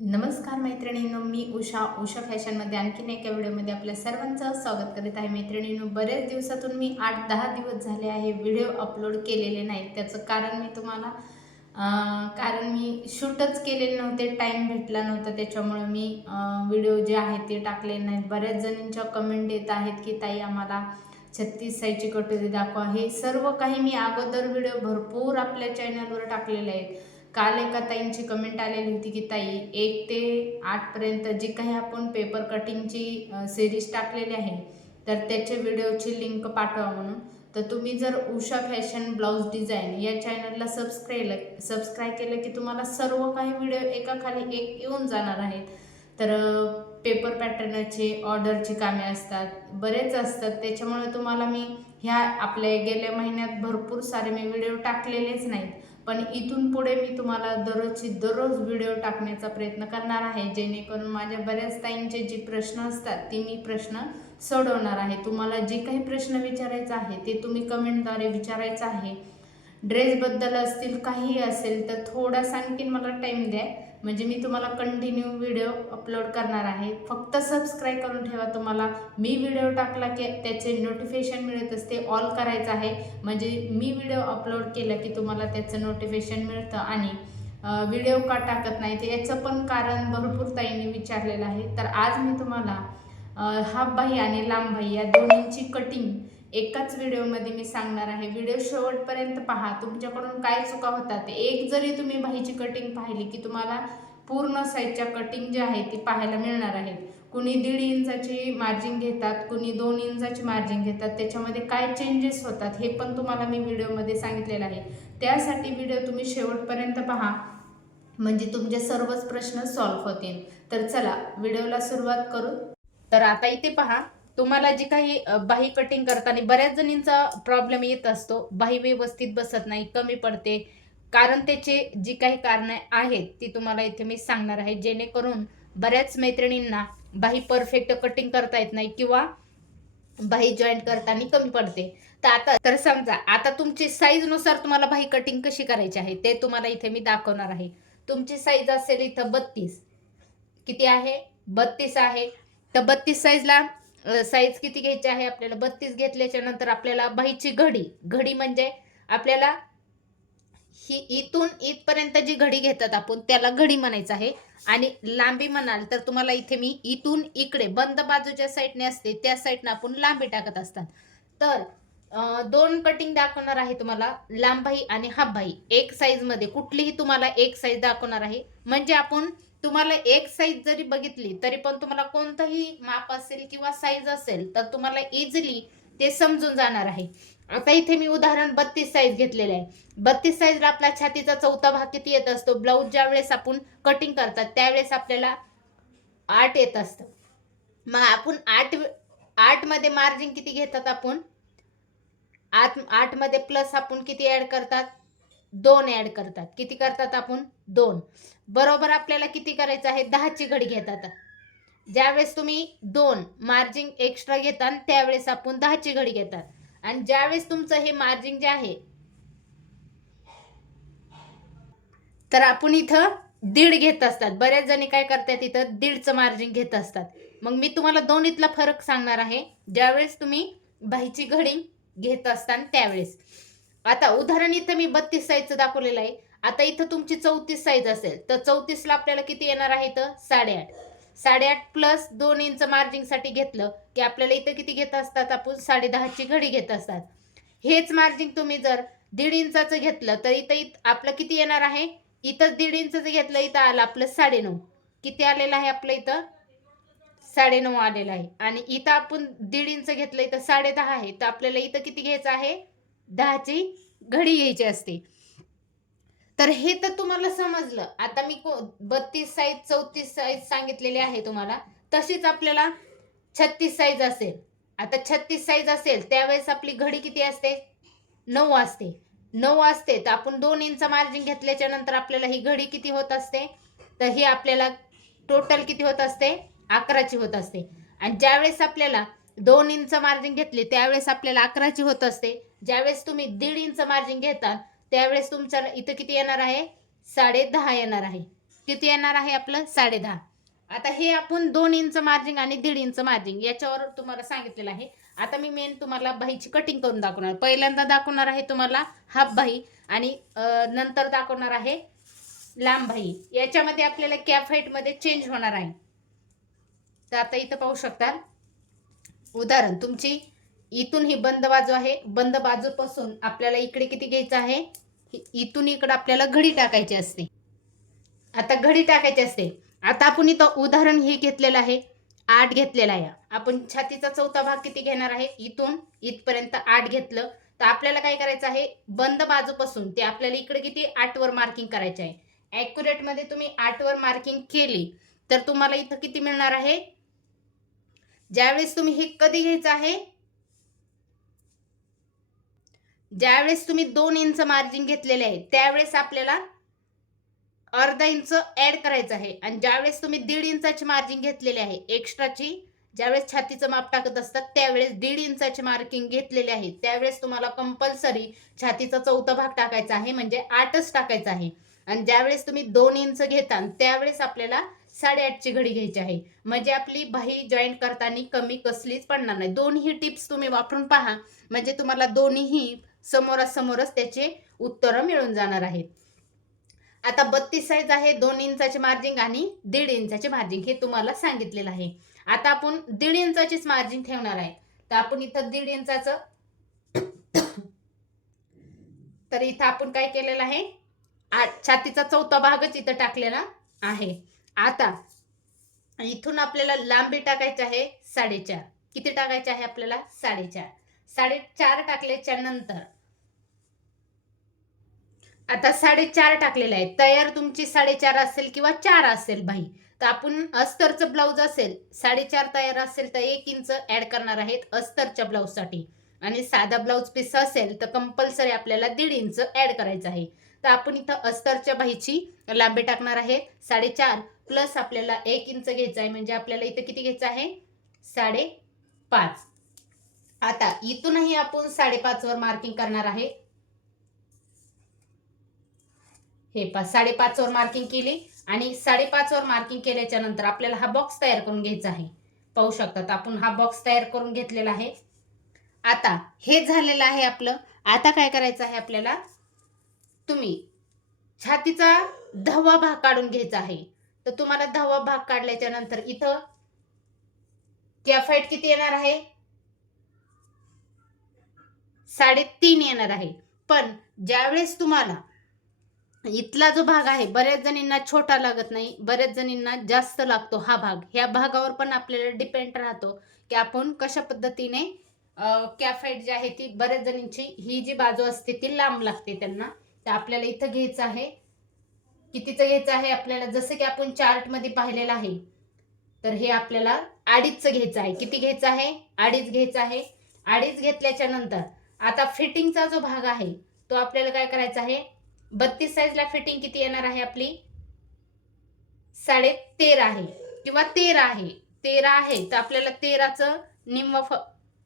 नमस्कार मैत्रिणींनो मी उषा उषा फॅशनमध्ये आणखीन एका व्हिडिओमध्ये आपल्या सर्वांचं स्वागत करीत आहे. मैत्रिणींनो बरेच दिवसातून मी आठ दहा दिवस झाले आहे व्हिडिओ अपलोड केलेले नाहीत. त्याचं कारण मी तुम्हाला कारण मी शूटच केलेले नव्हते टाईम भेटला नव्हता त्याच्यामुळे मी व्हिडिओ जे आहेत ते टाकले नाहीत. बऱ्याच जणींच्या कमेंट येत आहेत की ताई आम्हाला छत्तीस साईजची कटोरी दाखवा. हे सर्व काही मी अगोदर व्हिडिओ भरपूर आपल्या चॅनलवर टाकलेले आहेत. काल एका ताईंची कमेंट आलेली होती की ताई एक ते आठपर्यंत जी काही आपण पेपर कटिंगची सिरीज टाकलेली आहे तर त्याच्या व्हिडिओची लिंक पाठवा म्हणून. तर तुम्ही जर उषा फॅशन ब्लाऊज डिझाईन या चॅनलला सबस्क्राईब सबस्क्राईब केलं की तुम्हाला सर्व काही व्हिडिओ एका खाली एक येऊन जाणार आहेत. तर पेपर पॅटर्नचे ऑर्डरची कामे असतात बरेच असतात. त्याच्यामुळे तुम्हाला मी ह्या आपल्या गेल्या महिन्यात भरपूर सारे मी व्हिडिओ टाकलेलेच नाहीत. पण इथून पुढे मी तुम्हाला दररोजची दररोज व्हिडिओ टाकण्याचा प्रयत्न करणार आहे. जेणेकरून माझ्या बऱ्याच ताईंचे जे प्रश्न असतात ते मी प्रश्न सोडवणार आहे. तुम्हाला जे काही प्रश्न विचारायचा आहे ते तुम्ही कमेंटद्वारे विचारायचं आहे. ड्रेसबद्दल असतील काहीही असेल तर थोडासा आणखीन मला टाईम द्या. म्हणजे मी तुम्हाला कंटिन्यू व्हिडिओ अपलोड करणार आहे. फक्त सबस्क्राईब करून ठेवा तुम्हाला. मी व्हिडिओ टाकला की त्याचे नोटिफिकेशन मिळत असते ऑल करायचं आहे. म्हणजे मी व्हिडिओ अपलोड केला की तुम्हाला त्याचं नोटिफिकेशन मिळतं आणि व्हिडिओ का टाकत नाही ते याचं पण कारण भरपूर ताईंनी विचारलेलं आहे. तर आज मी तुम्हाला हाफ बाही आणि लांब बाही या दोन्हींची कटिंग एकाच व्हिडिओमध्ये मी सांगणार आहे. व्हिडिओ शेवटपर्यंत पहा. तुमच्याकडून काय चुका होतात एक जरी तुम्ही भाईची कटिंग पाहिली की तुम्हाला पूर्ण साईजच्या कटिंग जे आहे ती पाहायला मिळणार आहेत. कुणी दीड इंचाची मार्जिन घेतात कुणी दोन इंचाची मार्जिन घेतात. त्याच्यामध्ये काय चेंजेस होतात हे पण तुम्हाला मी व्हिडिओमध्ये सांगितलेलं आहे. त्यासाठी व्हिडिओ तुम्ही शेवटपर्यंत पहा. म्हणजे तुमचे सर्वच प्रश्न सॉल्व्ह होतील. तर चला व्हिडिओला सुरुवात करू. तर आता इथे पहा. तुम्हाला जी काही बाही कटिंग करताना बऱ्याच जणींचा प्रॉब्लेम येत असतो. बाही व्यवस्थित बसत नाही कमी पडते. कारण त्याचे जी काही कारणं आहेत ती तुम्हाला इथे मी सांगणार आहे. जेणेकरून बऱ्याच मैत्रिणींना बाही परफेक्ट कटिंग करता येत नाही किंवा बाही जॉईंट करताना कमी पडते. तर आता तर समजा आता तुमची साईजनुसार तुम्हाला बाही कटिंग कशी करायची आहे ते तुम्हाला इथे मी दाखवणार आहे. तुमची साईज असेल इथं बत्तीस. किती आहे? बत्तीस आहे. तर बत्तीस साईजला साईज किती घ्यायची आहे आपल्याला बत्तीस घेतल्याच्या नंतर आपल्याला बाईची घडी. घडी म्हणजे आपल्याला ही इथून इथपर्यंत जी घडी घेतात आपण त्याला घडी म्हणायचं आहे. आणि लांबी म्हणाल तर तुम्हाला इथे मी इथून इकडे बंद बाजूच्या साईडने असते त्या साईडनं आपण लांबी टाकत असतात. तर दोन कटिंग दाखवणार आहे तुम्हाला लांबाई आणि हाफ एक साईजमध्ये कुठलीही तुम्हाला एक साईज दाखवणार आहे. म्हणजे आपण तुम्हाला एक साईज जरी बघितली तरी पण तुम्हाला कोणतंही माप असेल किंवा साईज असेल तर तुम्हाला इझिली ते समजून जाणार आहे. आता इथे मी उदाहरण बत्तीस साईज घेतलेलं आहे. बत्तीस साईजला आपला छातीचा चौथा भाग किती येत असतो? ब्लाऊज ज्या वेळेस आपण कटिंग करतात त्यावेळेस आपल्याला आठ येत असतं. मग आपण आठ आठमध्ये मार्जिन किती घेतात आपण? आठ आठमध्ये प्लस आपण किती ऍड करतात? दोन ऍड करतात. किती करतात आपण? दोन. बरोबर आपल्याला किती करायचं आहे? दहाची घडी घेतात. ज्यावेळेस तुम्ही दोन मार्जिन एक्स्ट्रा घेता त्यावेळेस आपण दहाची घडी घेतात. आणि ज्यावेळेस तुमचं हे मार्जिन जे आहे तर आपण इथं दीड घेत असतात. बऱ्याच जणी काय करतात इथं? दीडचं मार्जिन घेत असतात. मग मी तुम्हाला दोन्हीतला फरक सांगणार आहे. ज्यावेळेस तुम्ही बाहीची घडी घेत असता त्यावेळेस. आता उदाहरण इथं मी बत्तीस साईजचं दाखवलेलं आहे. आता इथं तुमची चौतीस साईज असेल तर चौतीसला आपल्याला किती येणार आहे इथं? साडेआठ. साडेआठ प्लस दोन इंच मार्जिंगसाठी घेतलं की आपल्याला इथं किती घेत असतात आपण? साडे दहाची घडी घेत असतात. हेच मार्जिंग तुम्ही जर दीड इंचाचं घेतलं तर इथं इथं आपलं किती येणार आहे? इथं दीड इंचाचं घेतलं इथं आलं आपलं साडेनऊ. किती आलेलं आहे आपलं इथं? साडेनऊ आलेलं आहे. आणि इथं आपण दीड इंच घेतलं इथं साडे दहा आहे तर आपल्याला इथं किती घ्यायचं आहे? दहाची घडी घ्यायची असते. तर हे तर तुम्हाला समजलं. आता मी बत्तीस साईज चौतीस साईज सांगितलेली आहे तुम्हाला. तशीच आपल्याला छत्तीस साईज असेल. आता छत्तीस साईज असेल त्यावेळेस आपली घडी किती असते? नऊ असते. नऊ असते तर आपण दोन इंच मार्जिन घेतल्याच्या नंतर आपल्याला ही घडी किती होत असते? तर ही आपल्याला टोटल किती होत असते? अकराची होत असते. आणि ज्यावेळेस आपल्याला दोन इंच मार्जिन घेतली त्यावेळेस आपल्याला अकराची होत असते. ज्यावेळेस तुम्ही दीड इंच मार्जिन घेता त्यावेळेस तुमच्या इथं किती येणार आहे? साडे दहा येणार आहे. किती येणार आहे आपलं? साडे दहा. आता हे आपण दोन इंच मार्जिंग आणि दीड इंच मार्जिंग याच्यावर तुम्हाला सांगितलेलं आहे. आता मी मेन तुम्हाला बाहीची कटिंग करून दाखवणार. पहिल्यांदा दाखवणार आहे तुम्हाला हाफ बाही आणि नंतर दाखवणार आहे लांब बाही याच्यामध्ये आपल्याला कॅप हाईटमध्ये चेंज होणार आहे. तर आता इथं पाहू शकता. उदाहरण तुमची इथून ही बंद बाजू आहे. बंद बाजूपासून आपल्याला इकडे किती घ्यायचं आहे? इथून इकडं आपल्याला घडी टाकायची असते. आता घडी टाकायची असते. आता आपण इथं उदाहरण हे घेतलेलं आहे. आठ घेतलेला आहे. आपण छातीचा चौथा भाग किती घेणार आहे? इथून इथपर्यंत आठ घेतलं. तर आपल्याला काय करायचं आहे? बंद बाजूपासून ते आपल्याला इकडे किती? आठवर मार्किंग करायचे आहे. ॲक्युरेटमध्ये तुम्ही आठवर मार्किंग केली तर तुम्हाला इथं किती मिळणार आहे? ज्यावेळेस तुम्ही हे कधी घ्यायचं आहे? ज्यावेळेस तुम्ही दोन इंच मार्जिन घेतलेले आहे त्यावेळेस आपल्याला अर्धा इंच ऍड करायचं आहे. आणि ज्यावेळेस तुम्ही दीड इंचाची मार्जिन घेतलेली आहे एक्स्ट्राची ज्यावेळेस छातीचं माप टाकत असतात त्यावेळेस दीड इंचाची मार्किंग घेतलेली आहे. त्यावेळेस तुम्हाला कंपल्सरी छातीचा चौथा भाग टाकायचा आहे म्हणजे आठच टाकायचा आहे. आणि ज्यावेळेस तुम्ही दोन इंच घेता त्यावेळेस आपल्याला साडेआठची घडी घ्यायची आहे. म्हणजे आपली बाही जॉईंट करताना कमी कसलीच पडणार नाही. दोन्ही टिप्स तुम्ही वापरून पहा. म्हणजे तुम्हाला दोन्हीही समोरासमोरच त्याचे उत्तरं मिळून जाणार आहेत. आता बत्तीस साईज आहे दोन इंचाचे मार्जिंग आणि दीड इंचाचे मार्जिंग हे तुम्हाला सांगितलेलं आहे. आता आपण दीड इंचाचीच मार्जिंग ठेवणार आहे. तर आपण इथं दीड इंचाचं तर इथं आपण काय केलेलं आहे? छातीचा चौथा भागच इथं टाकलेला आहे. आता इथून आपल्याला लांबी टाकायची आहे साडेचार. किती टाकायचे आहे आपल्याला? साडेचार. साडेचार टाकल्याच्या नंतर आता साडेचार टाकलेलं आहे तयार तुमची साडेचार असेल किंवा चार असेल बाई. तर आपण अस्तरचं ब्लाऊज असेल साडेचार तयार असेल तर एक इंच ऍड करणार आहेत अस्तरच्या ब्लाऊजसाठी. आणि साधा ब्लाऊज पीस असेल तर कंपल्सरी आपल्याला दीड इंच ऍड करायचं आहे. तर आपण इथं अस्तरच्या बाहीची लांबी टाकणार आहेत साडेचार प्लस आपल्याला एक इंच घ्यायचं आहे. म्हणजे आपल्याला इथं किती घ्यायचं आहे? साडे पाच आता इथूनही आपण साडेपाचवर मार्किंग करणार आहे. हे पा साडेपाचवर मार्किंग केली आणि साडेपाचवर मार्किंग केल्याच्यानंतर आपल्याला हा बॉक्स तयार करून घ्यायचा आहे. पाहू शकतात आपण हा बॉक्स तयार करून घेतलेला आहे. आता हे झालेलं आहे आपलं. आता काय करायचं आहे आपल्याला? तुम्ही छातीचा दहावा भाग काढून घ्यायचा आहे. तर तुम्हाला दहावा भाग काढल्याच्या नंतर इथं कॅफाईट किती येणार आहे? साडेतीन येणार आहे. पण ज्यावेळेस तुम्हाला इथला जो भाग आहे बऱ्याच जणींना छोटा लागत नाही बऱ्याच जणींना जास्त लागतो हा भाग. ह्या भागावर पण आपल्याला डिपेंड राहतो की आपण कशा पद्धतीने कॅफाईट जी आहे ती बऱ्याच जणींची ही जी बाजू असते ती लांब लागते त्यांना. तर आपल्याला इथं घ्यायचं आहे. कितीचं घ्यायचं आहे आपल्याला? जसं की आपण चार्टमध्ये पाहिलेलं आहे. तर हे आपल्याला अडीचचं घ्यायचं आहे. किती घ्यायचं आहे? अडीच घ्यायचं आहे. अडीच घेतल्याच्या नंतर आता फिटिंगचा जो भाग आहे तो आपल्याला काय करायचा आहे? बत्तीस साईजला फिटिंग किती येणार आहे आपली? साडे तेरा आहे. किंवा तेरा आहे. तेरा आहे तर आपल्याला तेराचं निम्म फ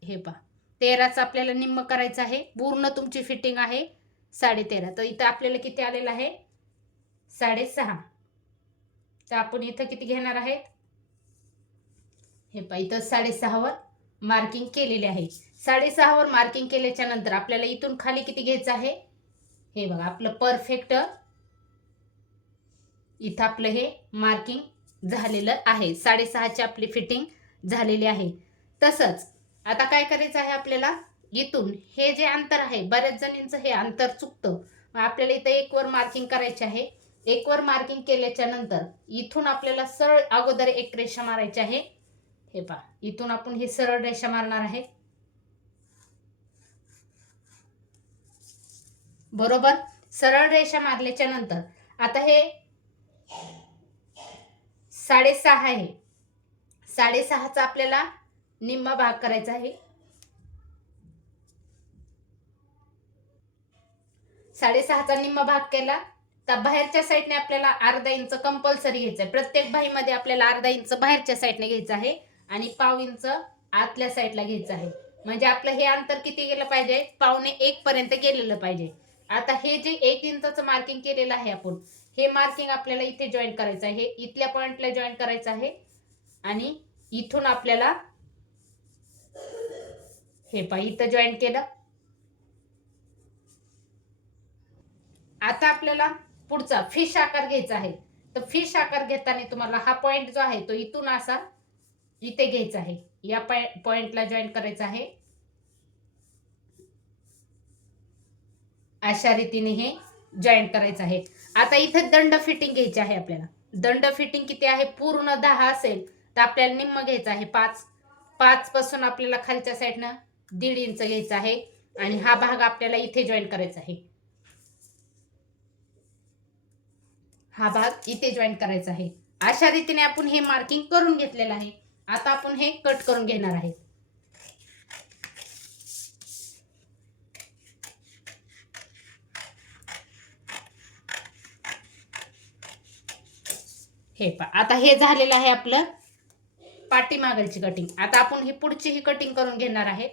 हे पा तेराचं आपल्याला निम्म करायचं आहे. पूर्ण तुमची फिटिंग आहे साडे तेरा तर इथं आपल्याला किती आलेलं आहे? साडेसहा. तर आपण इथं किती घेणार आहेत? हे पा इथं साडेसहावर मार्किंग केलेले आहे. साडेसहावर मार्किंग केल्याच्यानंतर आपल्याला इथून खाली किती घ्यायचं आहे? हे बघा आपलं परफेक्ट इथं आपलं हे मार्किंग झालेलं आहे. साडेसहाची आपली फिटिंग झालेली आहे. तसंच आता काय करायचं आहे आपल्याला? इथून हे जे अंतर आहे बऱ्याच जणींचं हे अंतर चुकतं. मग आपल्याला इथं एक वर मार्किंग करायचे आहे. एक वर मार्किंग केल्याच्यानंतर इथून आपल्याला सरळ अगोदर एक रेषा मारायची आहे. हे पहा इथून आपण ही सरळ रेषा मारणार आहे. बरोबर? सरळ रेषा मारल्याच्या नंतर. आता हे साडेसहा आहे. साडेसहाचा आपल्याला निम्मा भाग करायचा आहे. साडेसहाचा निम्मा भाग केला तर बाहेरच्या साईडने आपल्याला अर्धा इंच कंपल्सरी घ्यायचं आहे. प्रत्येक बाहीमध्ये आपल्याला अर्धा इंच बाहेरच्या साईडने घ्यायचं आहे आणि पाव इंच आतल्या साईडला घ्यायचं आहे. म्हणजे आपलं हे अंतर किती गेलं पाहिजे? पावणे एक पर्यंत गेलेलं पाहिजे. आता हे जे एक इंचाचं मार्किंग केलेलं आहे आपण हे मार्किंग आपल्याला इथे जॉईन करायचं आहे. इथल्या पॉइंटला जॉईन करायचं आहे. आणि इथून आपल्याला हे पहा इथं जॉईन केलं. आता आपल्याला पुढचा फिश आकार घ्यायचा आहे. तर फिश आकार घेताना तुम्हाला हा पॉइंट जो आहे तो इथून असा इथे घ्यायचा आहे. या पॉइंटला जॉईन करायचा आहे. अशा रीतीने हे जॉईंट करायचं आहे. आता इथे दंड फिटिंग घ्यायची आहे आपल्याला. दंड फिटिंग किती आहे? पूर्ण दहा असेल तर आपल्याला निम्म घ्यायचं आहे पाच. पाच पासून आपल्याला खालच्या साईडनं दीड इंच घ्यायचं आहे. आणि हा भाग आपल्याला इथे जॉईन करायचा आहे. हा भाग इथे जॉईन करायचा आहे. अशा रीतीने आपण हे मार्किंग करून घेतलेलं आहे. आता आपण हे कट करून घेणार आहे. हे पा आता हे झालेलं आहे आपलं पाठीमागलची कटिंग आता आपण ही पुढची ही कटिंग करून घेणार आहे.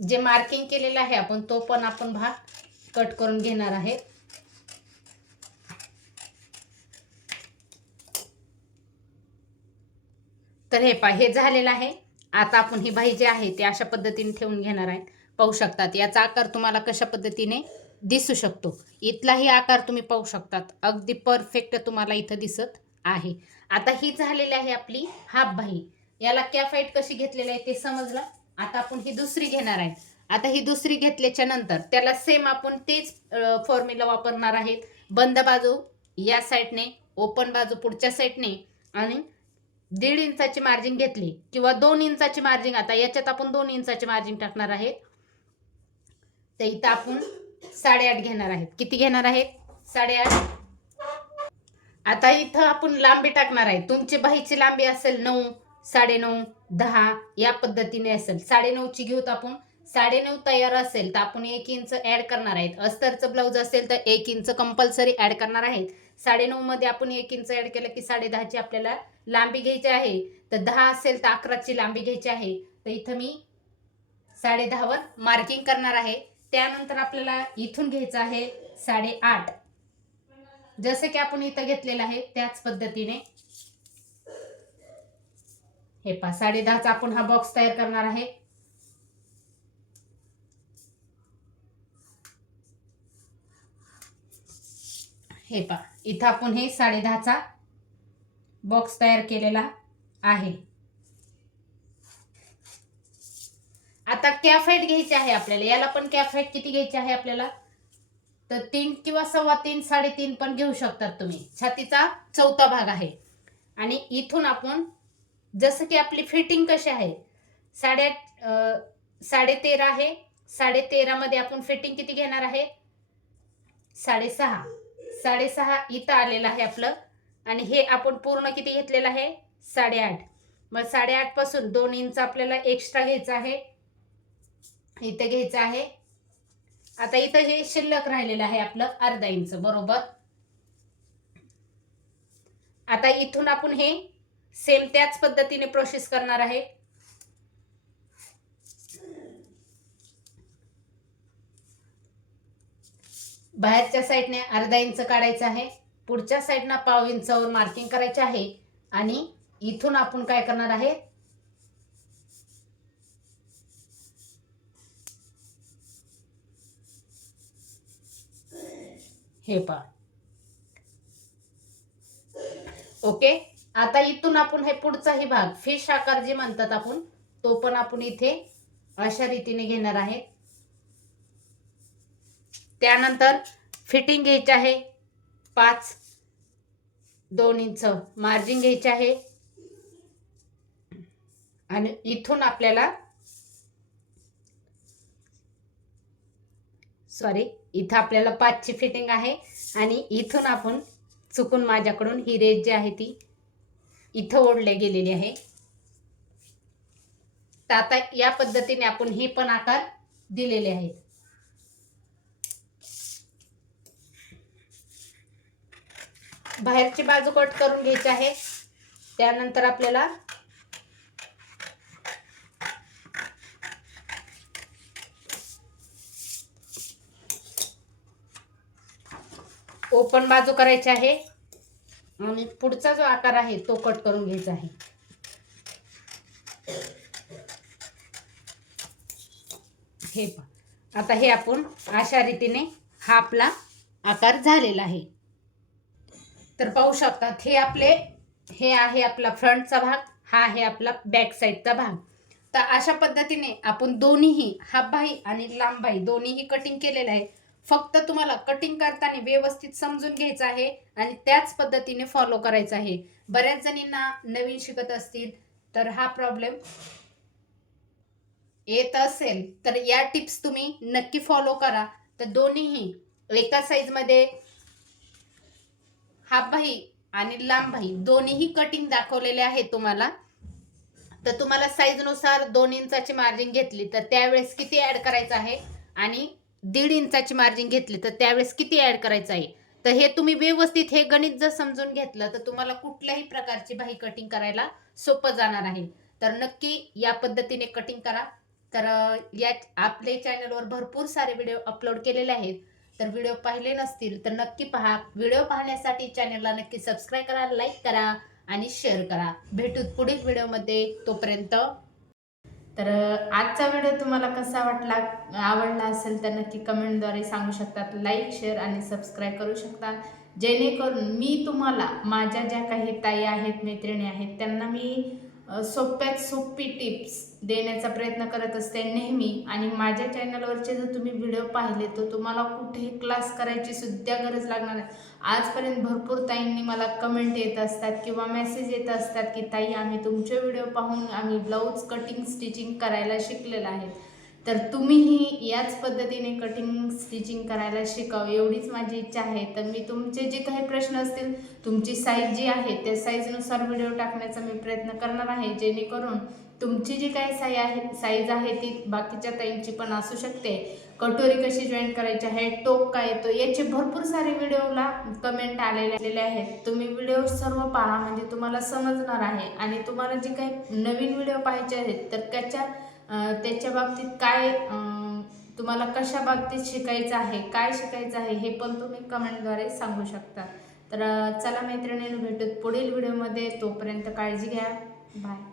जे मार्किंग केलेलं आहे आपण तो पण आपण भाग कट करून घेणार आहे. तर हे पा हे झालेलं आहे. आता आपण ही बाई जे आहे ते अशा पद्धतीने ठेवून घेणार आहे. पाहू शकतात याचा आकार तुम्हाला कशा पद्धतीने दिसू शकतो. इथलाही आकार तुम्ही पाहू शकतात. अगदी परफेक्ट तुम्हाला इथं दिसत आहे. आता ही झालेली आहे आपली हाफ बाही याला कॅफाईट कशी घेतलेली आहे ते समजलं? आता आपण ही दुसरी घेणार आहे. आता ही दुसरी घेतल्याच्या नंतर त्याला सेम आपण तेच फॉर्म्युला वापरणार आहेत. बंद बाजू या साईडने ओपन बाजू पुढच्या साईडने आणि दीड इंचाची मार्जिन घेतली किंवा दोन इंचाची मार्जिन आता याच्यात आपण दोन इंचाची मार्जिन टाकणार आहेत तर इथं आपण साडेआठ घेणार आहेत. किती घेणार आहेत? साडेआठ. आता इथं आपण लांबी टाकणार आहे. तुमची बाहीची लांबी असेल नऊ साडेनऊ दहा या पद्धतीने असेल. साडेनऊची घेऊत आपण. साडेनऊ तयार असेल तर आपण एक इंच ऍड करणार आहेत. अस्तरचं ब्लाऊज असेल तर एक इंच कंपल्सरी ऍड करणार आहेत. साडेनऊ मध्ये आपण एक इंच ऍड केलं की साडे दहाची आपल्याला लांबी घ्यायची आहे. तर दहा असेल तर अकराची लांबी घ्यायची आहे. तर इथं मी साडे दहावर मार्किंग करणार आहे. त्यानंतर आपल्याला इथून घ्यायचं आहे साडेआठ. जसं की आपण इथं घेतलेलं आहे त्याच पद्धतीने. हे पा साडे दहाचा आपण हा बॉक्स तयार करणार आहे. हे पा इथं आपण हे साडे दहाचा बॉक्स तयार केलेला आहे. आता कॅफाईट घ्यायची आहे आपल्याला. याला पण कॅफाईट किती घ्यायची आहे आपल्याला? तर तीन किंवा सव्वा तीन साडेतीन पण घेऊ शकतात तुम्ही. छातीचा चौथा भाग आहे. आणि इथून आपण जसं की आपली फिटिंग कशी आहे? साडे साडेतेरा आहे. साडे तेरामध्ये आपण फिटिंग किती घेणार आहे? साडेसहा. साडेसहा इथं आलेलं आहे आपलं. आणि हे आपण पूर्ण किती घेतलेलं आहे? साडेआठ. मग साडेआठपासून दोन इंच आपल्याला एक्स्ट्रा घ्यायचं आहे. इथं घ्यायचं आहे. आता इथं हे शिल्लक राहिलेलं आहे आपलं अर्धा इंच बरोबर? आता इथून आपण हे सेम त्याच पद्धतीने प्रोसेस करणार आहे. बाहेरच्या साईडने अर्धा इंच काढायचं आहे. पुढच्या साईडना पाव इंचावर मार्किंग करायचे आहे. आणि इथून आपण काय करणार आहे? हे पहा. ओके? आता इथून आपण हे पुढचाही भाग फिश आकार जे म्हणतात आपण तो पण आपण इथे अशा रीतीने घेणार आहे. त्यानंतर फिटिंग घ्यायची आहे पाच दोन इंच मार्जिन घ्यायचे आहे. आणि इथून आपल्याला सॉरी इथं आपल्याला पाचची फिटिंग आहे. आणि इथून आपण चुकून माझ्याकडून ही रेज जी आहे ती इथं ओढले गेलेली आहे. तर आता या पद्धतीने आपण हे पण आकार दिलेले आहेत. बाहेरची बाजू कट करून घ्यायची आहे. त्यानंतर आपल्याला ओपन बाजू करायची आहे. आणि पुढचा जो आकार आहे तो कट करून घ्यायचा आहे. हे आता हे आपण अशा रीतीने हा आपला आकार झालेला आहे. तर पाहू शकतात हे आपले हे आहे आपला फ्रंटचा भाग हा आहे आपला बॅक साईडचा भाग. तर अशा पद्धतीने आपण दोन्हीही हाफबाई आणि लांब लांबबाई दोन्हीही कटिंग केलेलं आहे. फक्त तुम्हाला कटिंग करताना व्यवस्थित समजून घ्यायचं आहे आणि त्याच पद्धतीने फॉलो करायचं आहे. बऱ्याच जणींना नवीन शिकत असतील तर हा प्रॉब्लेम येत असेल तर या टिप्स तुम्ही नक्की फॉलो करा. तर दोन्हीही एका साईजमध्ये हाफबाई आणि लांबबाई दोन्हीही कटिंग दाखवलेले आहेत तुम्हाला. तर तुम्हाला साईजनुसार दोन इंचाची मार्जिन घेतली तर त्यावेळेस किती ॲड करायचं आहे? आणि दीड इंचाची मार्जिन घेतली तर त्यावेळेस किती ॲड करायचं आहे? तर हे तुम्ही व्यवस्थित हे गणित जर समजून घेतलं तर तुम्हाला कुठल्याही प्रकारची बाही कटिंग करायला सोपं जाणार आहे. तर नक्की या पद्धतीने कटिंग करा. तर या आपले चॅनलवर भरपूर सारे व्हिडिओ अपलोड केलेले आहेत. तर व्हिडिओ पाहिले नसतील तर नक्की पहा. व्हिडिओ पाहण्यासाठी चॅनलला नक्की सबस्क्राईब करा लाईक करा आणि शेअर करा. भेटू पुढील व्हिडिओमध्ये तोपर्यंत तर आजचा व्हिडिओ तुम्हाला कसा वाटला आवडला असेल तर नक्की कमेंटद्वारे सांगू शकतात लाईक शेअर आणि सबस्क्राईब करू शकता. जेणेकरून मी तुम्हाला माझ्या ज्या काही ताई आहेत मैत्रिणी आहेत त्यांना मी सोप्यात सोपी टिप्स देण्याचा प्रयत्न करत असते नेहमी. आणि माझ्या चॅनलवरचे जर तुम्ही व्हिडिओ पाहिले तर तुम्हाला कुठेही क्लास करायची सुद्धा गरज लागणार आहे आजपर्यंत भरपूर ताईंनी मला कमेंट येत असतात किंवा मेसेज येत असतात की ताई आम्ही तुमचे व्हिडिओ पाहून आम्ही ब्लाऊज कटिंग स्टिचिंग करायला शिकलेलं आहे तर तुम्हीही याच पद्धतीने कटिंग स्टिचिंग करायला शिकावं. एवढीच माझी इच्छा आहे. तर मी तुमचे जे काही प्रश्न असतील तुमची साईज जी आहे त्या साईजनुसार व्हिडिओ टाकण्याचा मी प्रयत्न करणार आहे. जेणेकरून तुमची जी काही साई आहे साईज आहे ती बाकीच्या ताईंची पण असू शकते. कटोरी कशी जॉईन करायची आहे टोक काय येतो याचे भरपूर सारे व्हिडिओला कमेंट आलेले आहेत. तुम्ही व्हिडिओ सर्व पहा म्हणजे तुम्हाला समजणार आहे. आणि तुम्हाला जे काही नवीन व्हिडिओ पाहायचे आहेत तर त्याच्या त्याच्या बाबतीत काय तुम्हाला कशा बाबतीत शिकायचं आहे काय शिकायचं आहे हे पण तुम्ही कमेंटद्वारे सांगू शकता. तर चला मैत्रिणीनं भेटूत पुढील व्हिडिओमध्ये. तोपर्यंत काळजी घ्या. बाय.